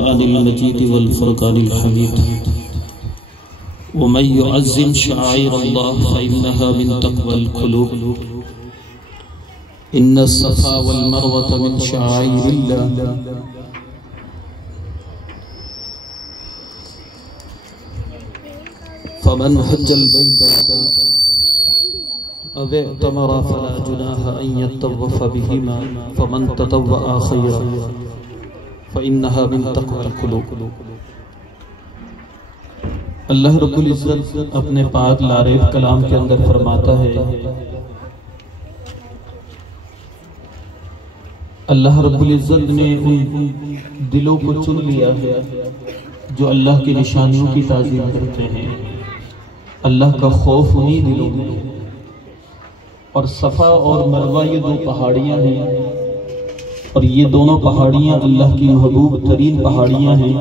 القرآن المجيد والفرقان الحميد ومن يعظم شعائر الله فإنها من تقوى القلوب إن الصفا والمروة من شعائر الله فمن حج البيت أو اعتمر فلا جناح أن يطوف بهما فمن تطوع خيرا فإنها من تقوى القلوب۔ اللہ رب العزت اپنے پاک لارب کلام کے اندر فرماتا ہے، اللہ رب العزت نے ان دلوں کو چن لیا ہے جو اللہ کی نشانیوں کی تعظیم کرتے ہیں۔ اللہ کا خوف انہی دلوں میں ہے۔ اور صفا اور مروہ یہ دو پہاڑیاں ہیں، اور یہ دونوں پہاڑیاں اللہ کی محبوب ترین پہاڑیاں ہیں۔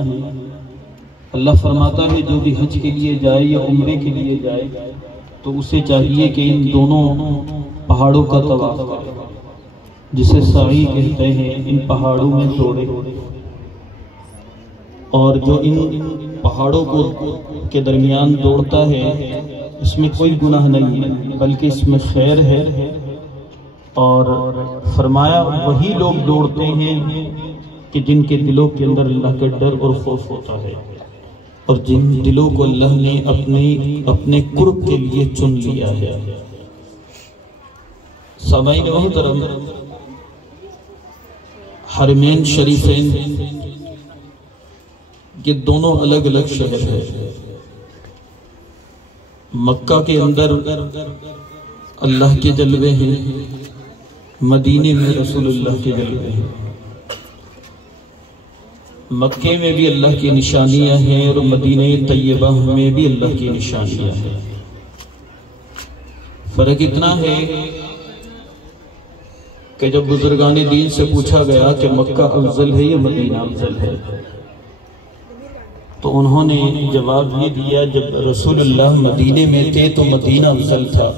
اللہ فرماتا ہے جو بھی حج کے لیے جائے یا عمرے کے لیے جائے تو اسے چاہیے کہ ان دونوں پہاڑوں کا طواف کرے، جسے سعی کہتے ہیں، ان پہاڑوں میں دوڑے۔ اور جو ان پہاڑوں کے درمیان دوڑتا ہے اس میں کوئی گناہ نہیں ہے، بلکہ اس میں خیر ہے۔ اور فرمایا وہی لوگ دوڑتے ہیں کہ جن کے دلوں کے اندر اللہ کا ڈر اور خوف ہوتا ہے، اور جن دلوں کو اللہ نے اپنے قرب کے لیے چن لیا ہے۔ سامعین محترم، حرمین شریفین یہ دونوں الگ الگ شہر ہیں۔ مکہ کے اندر اللہ کے جلوے ہیں، مدینے میں رسول اللہ کے جلوے ہیں۔ مکے میں بھی اللہ کی نشانیاں ہیں اور مدینہ طیبہ میں بھی اللہ کی نشانیاں ہیں۔ فرق اتنا ہے کہ جب بزرگان دین سے پوچھا گیا کہ مکہ افضل ہے یا مدینہ افضل ہے تو انہوں نے جواب یہ دیا، جب رسول اللہ مدینے میں تھے تو مدینہ افضل تھا،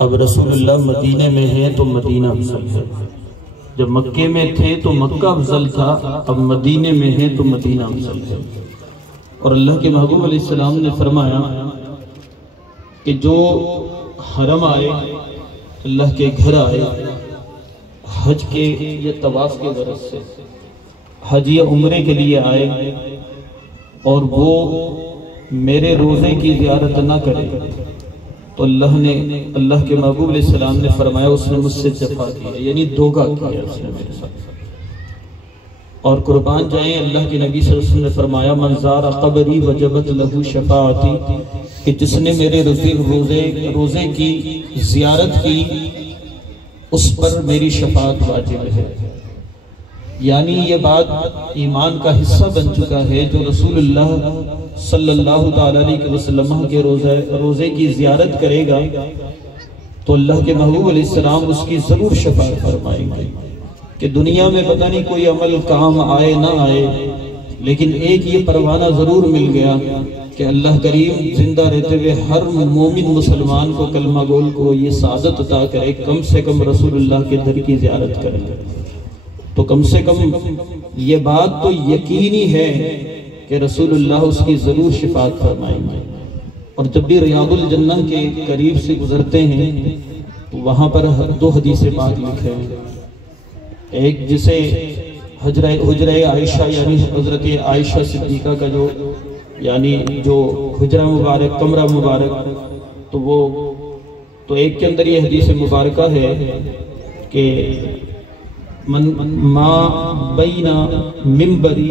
اب رسول اللہ مدینے میں ہے تو مدینہ افضل ہے۔ جب مکے میں تھے تو مکہ افضل تھا، اب مدینے میں ہے تو مدینہ افضل ہے۔ اور اللہ کے محبوب علیہ السلام نے فرمایا کہ جو حرم آئے، اللہ کے گھر آئے، حج کے یا طواف کے غرض سے، حج یا عمرے کے لیے آئے، اور وہ میرے روزے کی زیارت نہ کرے تو اللہ کے محبوب علیہ السلام نے فرمایا اس نے مجھ سے جفا کیا، یعنی دھوکہ کیا اس نے میرے ساتھ۔ اور قربان جائیں، اللہ کے نبی صلی اللہ علیہ وسلم نے فرمایا من زار قبری وجبت لہو شفاعتی، کہ جس نے میرے روزے کی زیارت کی اس پر میری شفاعت واجب ہے۔ یعنی یہ بات ایمان کا حصہ بن چکا ہے، جو رسول اللہ صلی اللہ تعالیٰ علیہ وسلم کے روزے کی زیارت کرے گا تو اللہ کے محبوب علیہ السلام اس کی ضرور شفاعت فرمائیں گے۔ کہ دنیا میں پتہ نہیں کوئی عمل کام آئے نہ آئے، لیکن ایک یہ پروانہ ضرور مل گیا کہ اللہ کریم زندہ رہتے ہوئے ہر مومن مسلمان کو، کلمہ گول کو یہ سعادت عطا کرے کم سے کم رسول اللہ کے در کی زیارت کرے۔ تو کم سے کم یہ بات تو یقینی ہے کہ رسول اللہ اس کی ضرور شفاعت فرمائیں گے۔ اور جب بھی ریاض الجنہ کے قریب سے گزرتے ہیں تو وہاں پر دو حدیث پاک لکھے ہیں، ایک جسے حجرہ عائشہ یعنی حضرت عائشہ صدیقہ کا جو حجرہ مبارک، کمرہ مبارک، تو ایک کے اندر یہ حدیث مبارکہ ہے کہ ما بین منبری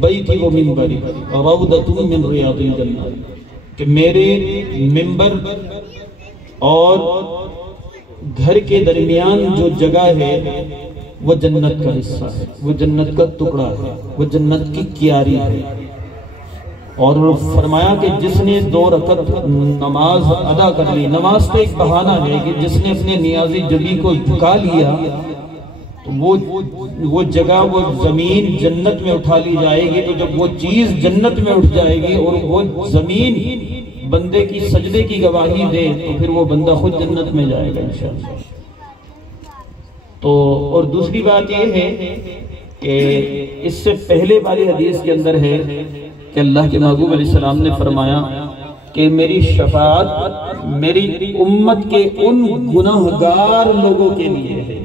بیتی و منبری روضۃ من ریاض الجنہ، کہ میرے منبر اور گھر کے درمیان جو جگہ ہے وہ جنت کا حصہ ہے، وہ جنت کا ٹکڑا ہے، وہ جنت کی کیاری ہے۔ اور فرمایا کہ جس نے 2 رکعت نماز ادا کر لی، نماز تو ایک بہانہ ہے کہ جس نے اپنے نیازی جبی کو جھکا لیا تو وہ جگہ، وہ زمین جنت میں اٹھا لی جائے گی۔ تو جب وہ چیز جنت میں اٹھ جائے گی اور وہ زمین بندے کی سجدے کی گواہی دے تو پھر وہ بندہ خود جنت میں جائے گا انشاءاللہ۔ تو اور دوسری بات یہ ہے کہ اس سے پہلے والی حدیث کے اندر ہے کہ اللہ کے محبوب علیہ السلام نے فرمایا کہ میری شفاعت میری امت کے ان گناہگار لوگوں کے لیے ہے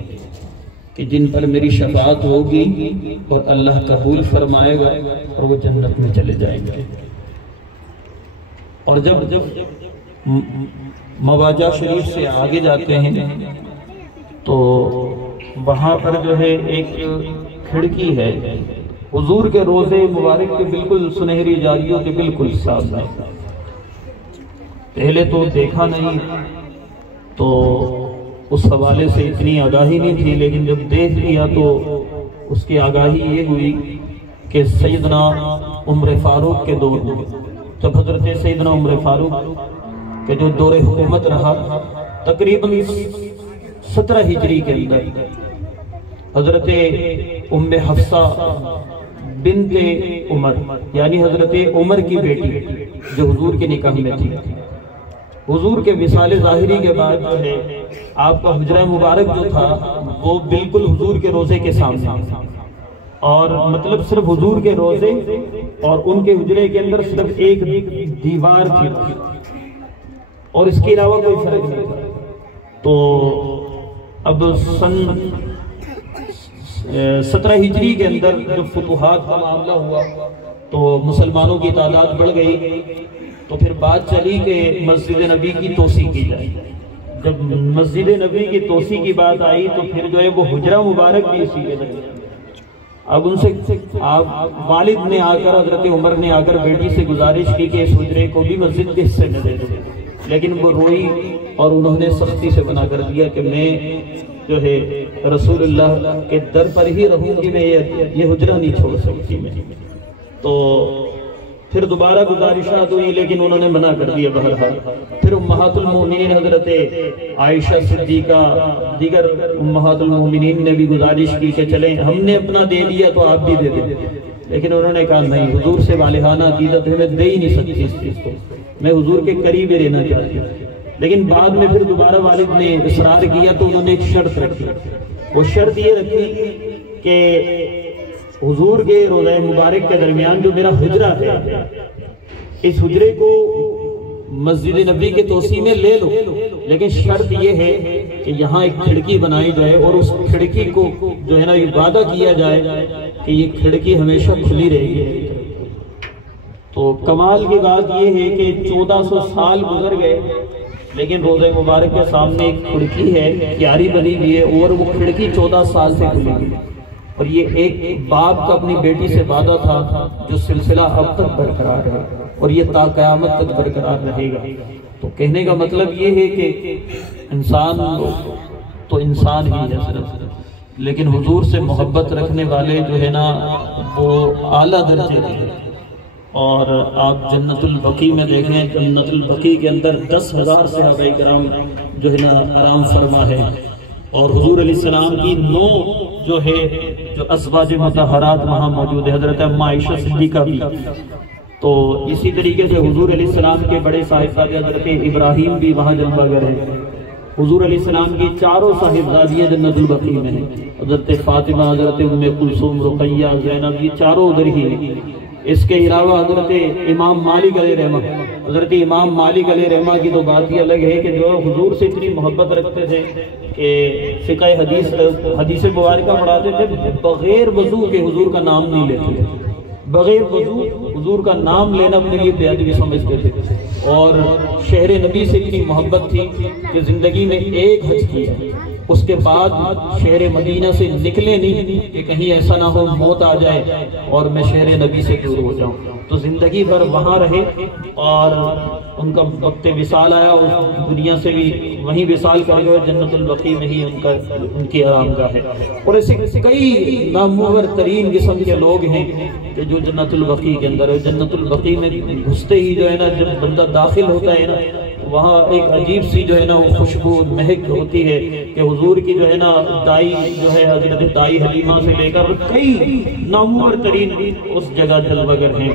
کہ جن پر میری شفاعت ہوگی اور اللہ قبول فرمائے گا اور وہ جنت میں چلے جائیں گے۔ اور جب مواجہ شریف سے آگے جاتے ہیں تو وہاں پر جو ہے ایک کھڑکی ہے حضور کے روزے مبارک کے بالکل سنہری جالیوں کے بالکل سامنے۔ پہلے تو دیکھا نہیں تو اس حوالے سے اتنی آگاہی نہیں تھی، لیکن جب دیکھ لیا تو اس کی آگاہی یہ ہوئی کہ سیدنا عمر فاروق کے دور میں، جب حضرت سیدنا عمر فاروق کہ جو دور حکومت رہا تقریباً 17 ہجری کے اندر، حضرت ام حفصہ بنت عمر یعنی حضرت عمر کی بیٹی جو حضور کے نکاح میں تھی، حضور کے وصال ظاہری کے بعد جو ہے آپ کا حجرہ مبارک جو تھا وہ بالکل حضور کے روزے کے سامنے، اور مطلب صرف حضور کے روزے اور ان کے حجرے کے اندر صرف ایک دیوار تھی اور اس کے علاوہ کوئی فرق نہیں تھا۔ تو اب سن 17 ہجری کے اندر جب فتوحات کا معاملہ ہوا تو مسلمانوں کی تعداد بڑھ گئی، تو پھر بات چلی کہ مسجد نبی کی توسیع کی جائے۔ جب مسجد نبی کی توسیع کی بات آئی تو پھر جو ہے وہ حجرہ مبارک بھی اسی کے لگے۔ اب ان سے والد نے آ کر حضرت عمر نے آ کر بیٹی سے گزارش کی کہ اس حجرے کو بھی مسجد کے حصے میں دے دو، لیکن وہ روئی اور انہوں نے سختی سے منع کر دیا کہ میں جو ہے رسول اللہ کے در پر ہی رہوں گی، میں یہ حجرہ نہیں چھوڑ سکتی میں۔ تو پھر دوبارہ گزارشات ہوئی لیکن انہوں نے منع کر دیا بہرحال۔ پھر امہات المومنین حضرت عائشہ صدیقہ دیگر امہات المومنین نے بھی گزارش کی کہ چلیں ہم نے اپنا دے دیا تو آپ بھی دے دیں، لیکن انہوں نے کہا نہیں، حضور سے والہانہ عقیدت ہے، میں دے ہی نہیں سکتی اس چیز کو، میں حضور کے قریب ہی رہنا چاہتی ہوں۔ لیکن بعد میں پھر دوبارہ والد نے اصرار کیا تو انہوں نے ایک شرط رکھی، وہ شرط یہ رکھی کہ حضور کے روضہ مبارک کے درمیان جو میرا حجرہ ہے اس حجرے کو مسجد نبی کے توسیع میں لے لو، لیکن شرط یہ ہے کہ یہاں ایک کھڑکی بنائی جائے اور اس کھڑکی کو جو ہے نا یہ وعدہ کیا جائے کہ یہ کھڑکی ہمیشہ کھلی رہے گی۔ تو کمال کی بات یہ ہے کہ 1400 سال گزر گئے لیکن روضہ مبارک کے سامنے ایک کھڑکی ہے، کیاری بنی ہوئی ہے، اور وہ کھڑکی 14 سال سے کھلی ہوئی ہے، اور یہ ایک باپ کا اپنی بیٹی سے وعدہ تھا جو سلسلہ اب تک برقرار ہے اور یہ تا قیامت تک برقرار رہے گا۔ تو کہنے کا مطلب یہ ہے کہ انسان تو انسان ہی ہے صرف، لیکن حضور سے محبت رکھنے والے جو ہے نا وہ اعلیٰ درجے کے ہیں۔ اور آپ جنت البقیع میں دیکھیں، جنت البقیع کے اندر 10,000 صحابہ کرام جو ہے نا آرام فرما ہے، اور حضور علیہ السلام کی 9 جو ہے جو ازواج مطہرات وہاں موجود ہے، حضرت ام عائشہ صدیقہ بھی۔ تو اسی طریقے سے حضور علیہ السلام کے بڑے صاحبزادے حضرت ابراہیم بھی وہاں جلوہ گر ہیں، حضور علیہ السلام کی 4 صاحبزادیاں جنت البقیع میں ہیں، حضرت فاطمہ، حضرت ام کلثوم، رقیہ، زینب، یہ چاروں ادھر ہی ہیں۔ اس کے علاوہ حضرت امام مالک علیہ رحمہ، حضرت امام مالک علیہ رحمہ کی تو بات ہی الگ ہے کہ جو حضور سے اتنی محبت رکھتے تھے کہ فقہ حدیث مبارکہ پڑھاتے تھے، بغیر وضو کے حضور کا نام نہیں لیتے تھے، بغیر وضو حضور کا نام لینا اپنے لیے بے ادبی سمجھتے تھے، اور شہر نبی سے اتنی محبت تھی کہ زندگی میں ایک حج کیا، اس کے بعد شہر مدینہ سے نکلے نہیں کہ کہیں ایسا نہ ہو موت آ جائے اور میں شہر نبی سے دور ہو جاؤں، تو زندگی بھر وہاں رہے، اور ان کا وقت وصال آیا، اس دنیا سے بھی وہیں وصال کر گئے، جنت البقیع میں ہی ان کی آرام گاہ ہے۔ اور ایسے کئی نامور ترین قسم کے لوگ ہیں کہ جو جنت البقیع کے اندر ہے۔ جنت البقیع میں گھستے ہی جو ہے نا جب بندہ داخل ہوتا ہے نا وہاں ایک عجیب سی جو ہے نا وہ خوشبو مہک ہوتی ہے کہ حضور کی جو ہے نا دائی جو ہے حضرت دائی حلیمہ سے لے کر کئی نامور ترین اس جگہ جلوہ گر ہیں۔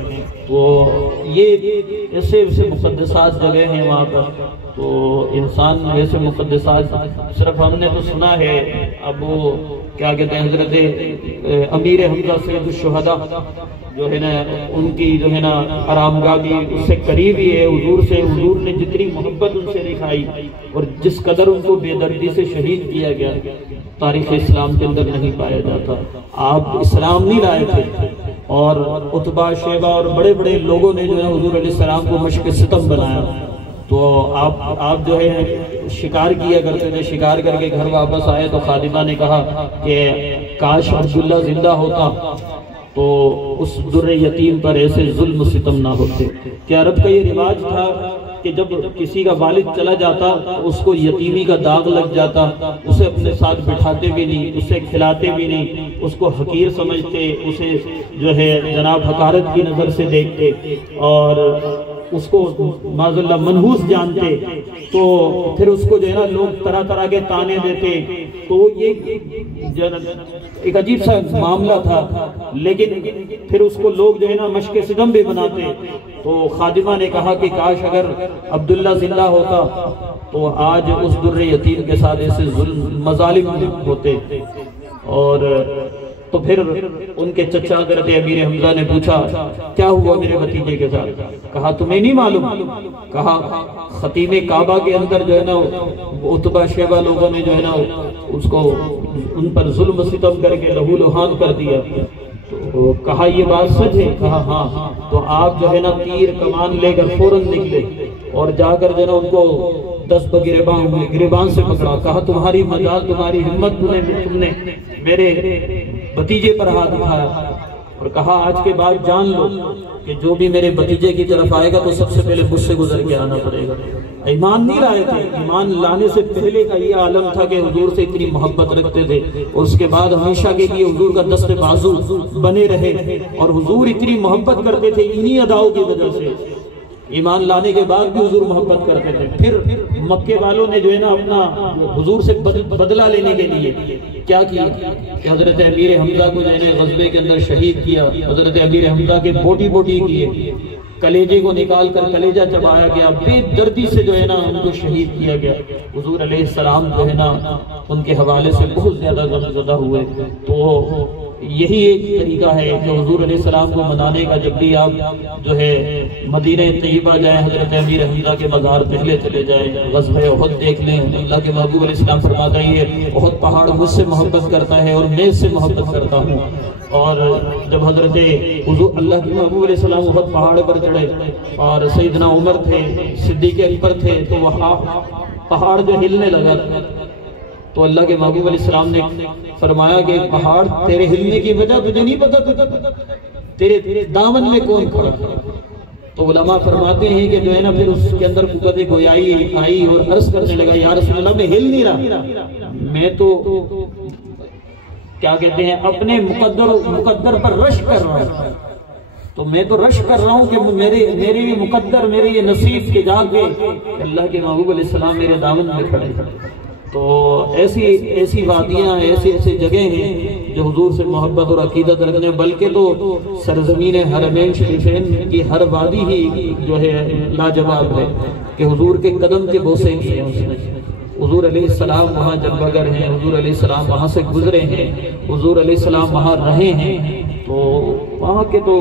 تو یہ ایسے مقدسات جگہ ہیں وہاں پر، تو انسان ویسے مقدسات صرف ہم نے تو سنا ہے، اب وہ کیا کہتے ہیں حضرت امیر حمزہ سید الشہداء جو ہے نا ان کی جو ہے نا آرامگاہ کی اس سے قریب ہی ہے حضور سے. حضور نے جتنی محبت ان سے دکھائی اور جس قدر ان کو بے دردی سے شہید کیا گیا تاریخ اسلام کے اندر نہیں پایا جاتا. آپ اسلام نہیں لائے تھے اور عتبہ شیبہ اور بڑے بڑے لوگوں نے جو ہے حضور علیہ السلام کو مشق ستم بنایا. تو آپ جو ہے شکار کیا کرتے تھے, شکار کر کے گھر واپس آئے تو خادمہ نے کہا کہ کاش عبداللہ زندہ ہوتا تو اس در یتیم پر ایسے ظلم و ستم نہ ہوتے. کہ عرب کا یہ رواج تھا کہ جب کسی کا والد چلا جاتا تو اس کو یتیمی کا داغ لگ جاتا, اسے اپنے ساتھ بٹھاتے بھی نہیں, اسے کھلاتے بھی نہیں, اس کو حقیر سمجھتے, اسے جو ہے جناب حقارت کی نظر سے دیکھتے اور اس کو معاذ اللہ منحوس جانتے. تو پھر اس کو جو ہے نا لوگ طرح طرح کے تانے دیتے. تو یہ ایک عجیب سا معاملہ تھا, لیکن پھر اس کو لوگ جو ہے نا مشق ستم بھی بناتے. تو خادمہ نے کہا کہ کاش اگر عبداللہ زندہ ہوتا تو آج اس در یتیم کے ساتھ ایسے ظلم مظالم ہوتے. اور تو پھر ان کے چچا حضرت امیر حمزہ نے پوچھا کیا ہوا میرے بھتیجے کے ساتھ؟ کہا تمہیں نہیں معلوم؟ کہا خطیم کعبہ کے اندر جو ہے نا عتبہ شیبہ لوگوں نے جو ہے نا اس کو ان پر ظلم و ستم کر کے لہو لہان کر دیا. تو کہا یہ بات سچ ہے؟ کہا ہاں. تو آپ جو ہے نا تیر کمان لے کر فوراً نکلے اور جا کر جو ہے نا ان کو 10 گریبان سے پکڑا. کہا تمہاری مجال, تمہاری ہمت, تم نے میرے بھتیجے پر ہاتھ اٹھایا. اور کہا آج کے بعد جان لو کہ جو بھی میرے بھتیجے کی طرف آئے گا تو سب سے پہلے مجھ سے گزر کے آنا پڑے گا. ایمان نہیں لائے تھے, ایمان لانے سے پہلے کا یہ عالم تھا کہ حضور سے اتنی محبت رکھتے تھے اور اس کے بعد ہمیشہ کے لیے حضور کا دست بازو بنے رہے. اور حضور اتنی محبت کرتے تھے انہی اداؤں کی وجہ سے, ایمان لانے کے بعد بھی حضور محبت کرتے تھے. پھر مکے والوں نے جو ہے نا اپنا حضور سے بدلہ لینے کے لیے کیا کیا کہ حضرت امیر حمزہ کو جو ہے نا غزوے کے اندر شہید کیا. حضرت امیر حمزہ کے بوٹی بوٹی کیے, کلیجے کو نکال کر کلیجہ چبایا گیا, بے دردی سے جو ہے نا ان کو شہید کیا گیا. حضور علیہ السلام جو ہے نا ان کے حوالے سے بہت زیادہ غمزدہ ہوئے. تو یہی ایک طریقہ ہے کہ حضور علیہ السلام کو منانے کا. جب بھی آپ جو ہے مدینہ طیبہ جائیں, حضرت امیر حمزہ کے مزار پہلے چلے جائیں, غزوہ احد دیکھ لیں. اللہ کے محبوب علیہ السلام فرماتا ہی ہے احد پہاڑ مجھ سے محبت کرتا ہے اور میں اس سے محبت کرتا ہوں. اور جب حضرت حضور اللہ کے محبوب علیہ السلام احد پہاڑ پر چڑھے اور سیدنا عمر تھے, صدیق اکبر تھے, تو وہاں پہاڑ جو ہلنے لگا تو اللہ کے محبوب علیہ السلام نے فرمایا کہ پہاڑ تیرے ہلنے کی وجہ تجھے نہیں پتا تیرے دامن میں کون کھڑا. تو علماء فرماتے ہیں کہ جو ہے نا پھر اس کے اندر قوت گویائی آئی اور عرض کرنے لگا یا رسول اللہ میں ہل نہیں رہا, میں تو کیا کہتے ہیں اپنے مقدر پر رشک کر رہا ہوں. تو میں تو رشک کر رہا ہوں کہ میرے بھی مقدر, میرے یہ نصیب کے جا کے اللہ کے محبوب علیہ السلام میرے دامن میں کھڑے. تو ایسی وادیاں, ایسی جگہیں ہیں جو حضور سے محبت اور عقیدت رکھنے, بلکہ تو سرزمین حرمین شریفین کی ہر وادی ہی جو ہے لاجواب ہے کہ حضور کے قدم کے بوسے کیے ہیں اس نے. حضور علیہ السلام وہاں جلوگر ہیں, حضور علیہ السلام وہاں سے گزرے ہیں, حضور علیہ السلام وہاں رہے ہیں. تو وہاں کے تو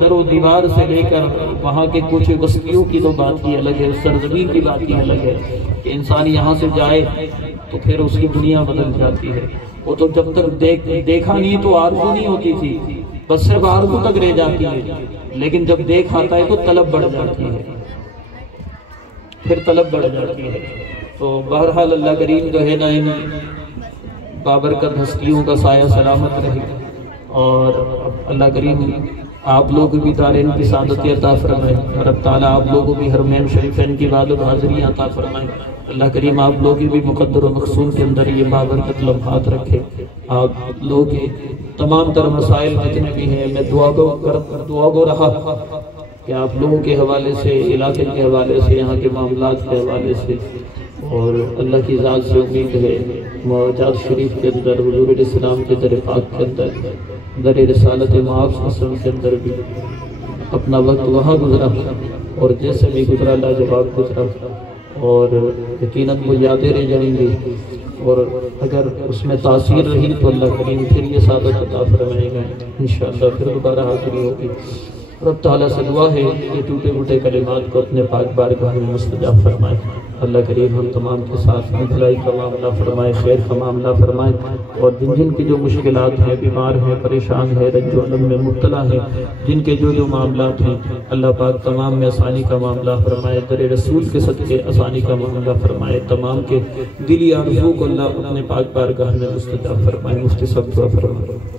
در و دیوار سے لے کر وہاں کے کچھ بستیوں کی تو بات ہی الگ ہے, سرزمین کی بات ہی الگ ہے کہ انسان یہاں سے جائے تو پھر اس کی دنیا بدل جاتی ہے. وہ تو جب تک دیکھا نہیں تو آرزو نہیں ہوتی تھی, بس صرف آرزو تک رہ جاتی ہے, لیکن جب دیکھ آتا ہے تو طلب بڑھ جاتی ہے, پھر طلب بڑھ جاتی ہے. تو بہرحال اللہ کریم جو ہے نا ان بابرکت ہستیوں کا سایہ سلامت رہے, اور اللہ کریم آپ لوگ بھی دارین کی سعادت عطا فرمائے, اور اب تعالیٰ آپ لوگوں بھی حرمین شریفین کی عبادت حاضری عطا فرمائے. اللہ کریم آپ لوگ بھی مقدر و مقصود کے اندر یہ بابرکت لمحات رکھے. آپ لوگ تمام تر مسائل جتنے بھی ہیں میں دعا گو رہا کہ آپ لوگوں کے حوالے سے, علاقے کے حوالے سے, یہاں کے معاملات کے حوالے سے, اور اللہ کی ذات سے امید ہے معجزات شریف کے اندر, حضور علیہ السلام کے در پاک کے اندر, در رسالت معاف وسلم کے اندر بھی اپنا وقت وہاں گزرا, اور جیسے بھی گزرا لاجواب گزرا, اور یقیناً وہ یادیں رہ جائیں گی اور اگر اس میں تاثیر رہی تو اللہ کریم پھر یہ سعادت عطا فرمائے گا انشاءاللہ، پھر دوبارہ حاضری ہوگی۔ رب تعالیٰ سے دعا ہے یہ ٹوٹے پھوٹے کلمات کو اپنے پاک بارگاہ میں مستجاب فرمائے۔ اللہ کریم ہم تمام کے ساتھ بھلائی کا معاملہ فرمائے، خیر کا معاملہ فرمائے، اور جن جن کی جو مشکلات ہیں، بیمار ہیں، پریشان ہیں، رنج و الم میں مبتلا ہیں، جن کے جو معاملات ہیں، اللہ پاک تمام میں آسانی کا معاملہ فرمائے، در رسول کے صدقے آسانی کا معاملہ فرمائے، تمام کے دلی آرزو کو اللہ اپنے پاک بارگاہ میں مستجاب فرمائے۔ مفتی صاحب دعا فرمائے۔